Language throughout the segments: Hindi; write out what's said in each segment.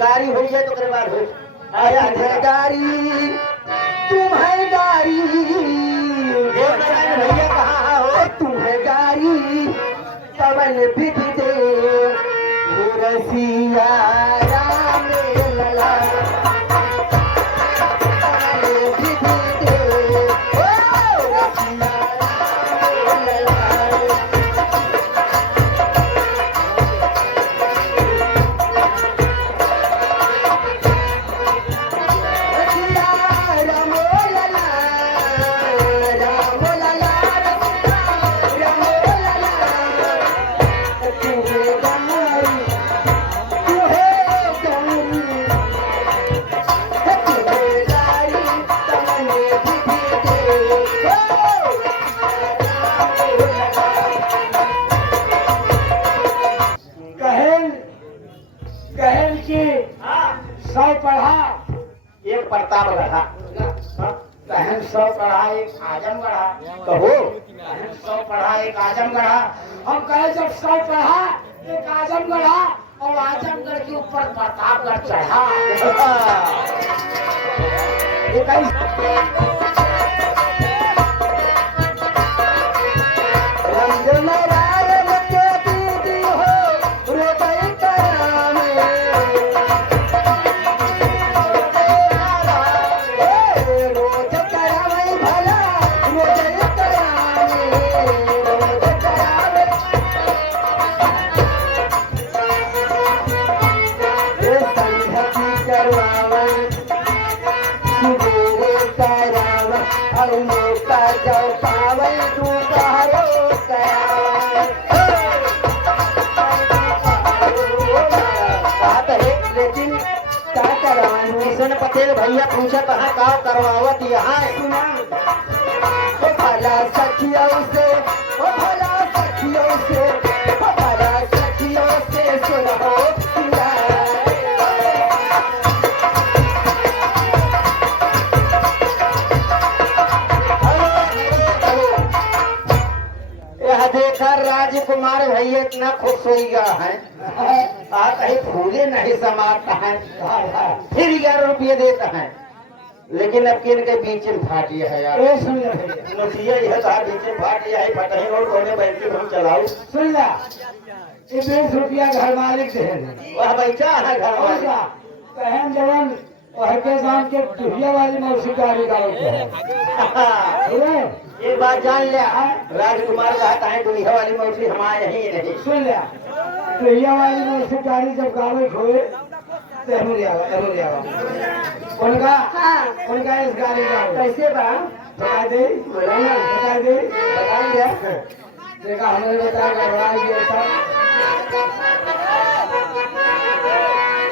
गाड़ी हो जाए तो करे बाद हो आया है गाड़ी तुम्हें गाड़ी भैया कहाँ हो तुम्हें गाड़ी पवन विधि दे रसिया राम लला सौ पढ़ा एक प्रताप रहा कहन 100 पढ़ा एक आजम गढ़ा कहो 100 पढ़ा एक आजम गढ़ा हम कहे जब 100 पढ़ा एक आजम गढ़ा और आजमगढ़ के ऊपर प्रतापगढ़ चढ़ा पटेल भैया पूछा कहाँ का करवावत यहाँ भला सखियों से भला सखियों से भला सखियों से सुनो यह देखकर राजकुमार भैया इतना खुश हो गया है आ कहीं फूले नहीं समाता है फिर 11 रुपये देता है लेकिन अब किन के बीच में फाटिया है यार नोटिया यह था बीच में फाटिया है फटे और कोने बैठ के हम चलाओ सुन ला ये 20 रुपया घर मालिक दे वह बैठा है घर वाला कहन जवन के जान के टुहिया वाली मौसी गाड़ी एक बात जान लिया राजकुमार कहता है दुनिया वाली मौसी हमारे यही नहीं सुन लिया टुहिया वाली मौसी गाड़ी जब गावे खोए तो उनका इस गाड़ी का कैसे बता दे बता दिया देखा हमने बता गड़बड़ा था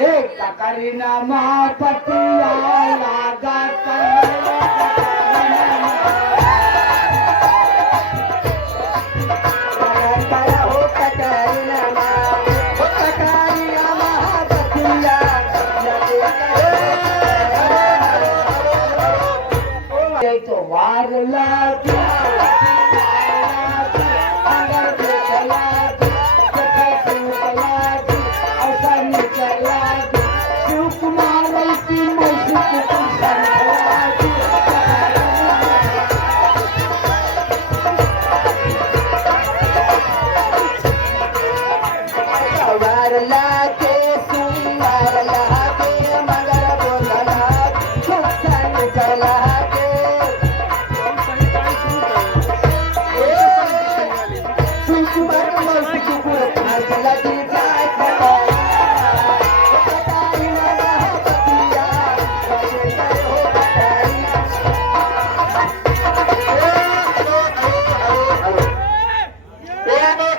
एक करीना महापतिया लागा तो वार ला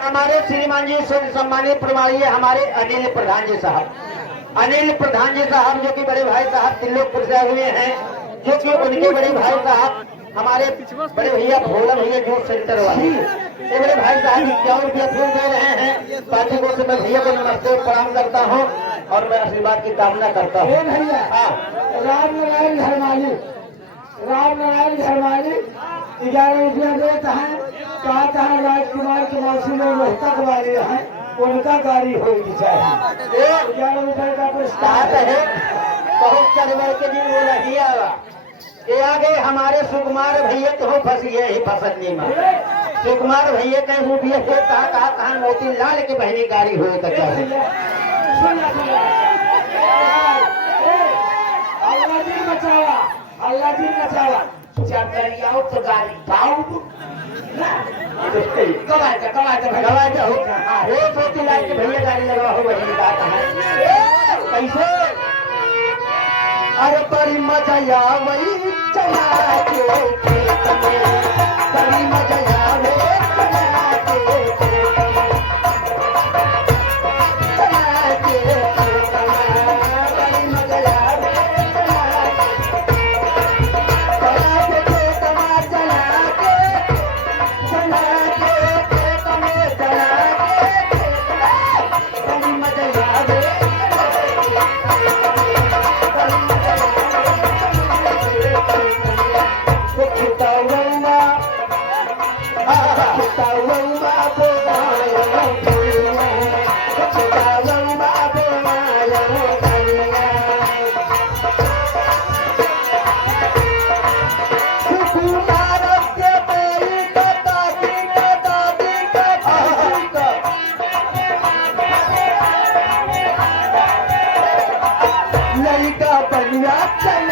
हमारे श्रीमान जी सम्मानित प्रमाणीय हमारे अनिल प्रधान जी साहब जो कि बड़े भाई साहब त्रिलोकपुर से हुए हैं जो कि उनके बड़े भाई साहब हमारे बड़े भैया भोला भैया जो सेंटर वाले ये बड़े भाई साहब 51 रुपया फूल दे रहे हैं पार्टी को से मैं भैया को नमस्ते प्रणाम करता हूँ और मैं आशीर्वाद की कामना करता हूँ। राम नारायण धर्माली 11 रुपया देता है कहता है राजकुमार की मौसी में रोहतक वाले हैं उनका गाड़ी होगी चाहिए। 11 रुपए का बात प्रस्ताव है बहुत चढ़ के दिन वो नहीं आवा ये आगे हमारे सुकुमार भैया तो फंस गए ही फसलनी में सुकुमार भैया कहीं रूपिया से कहा मोती लाल की बहनी गाड़ी हुई तो क्या हुई? अल्लाह जी बचावा, अल्लाह जी बचावा। जब दरियाओं तो गाड़ी पाऊ कमाते गवा जाओ वो मोती लाल की भैया गाड़ी लगा हो बहनी बात है कैसे अरे बड़ी मजा वही चला के खेत में बड़ी मजा आवे चला के खेत में चला के खेत में बड़ी मजा आवे चला के खेत में चला के खेत में चला के बड़ी मजा आवे लड़का बनिया चल